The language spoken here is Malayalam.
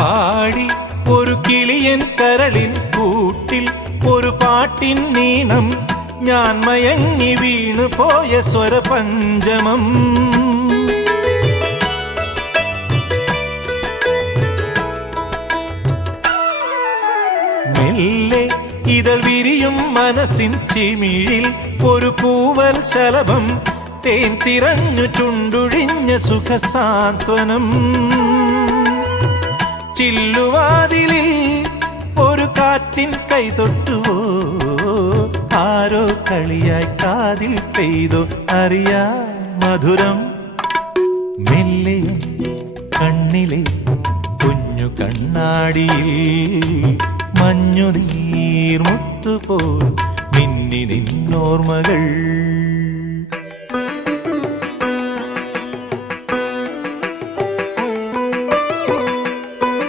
പാടി ഒരു കിളിയൻ കരളിൻ കൂട്ടിൽ ഒരു പാട്ടിൻ നീണം ഞാൻ മയങ്ങി വീണു പോയ സ്വരപഞ്ചമം മെല്ലെ ഇതൾ വിരിയും മനസ്സിൻ ചിമിഴിൽ ഒരു പൂവൽ ശലഭം തേൻ തിരഞ്ഞു ചുണ്ടുഴിഞ്ഞ സുഖസാന്ത്വനം ചില്ലുവാതിലിൽ ഒരു കാറ്റിൻ കൈതൊട്ടുവോ ആരോ കളിയായി കാതിൽ പെയ്തോ അറിയാ മധുരം മെല്ലെ കണ്ണിലെ കുഞ്ഞു കണ്ണാടിയിൽ മഞ്ഞുനീർമുത്തുപോൽ മിന്നി നിന്നോർമ്മകൾ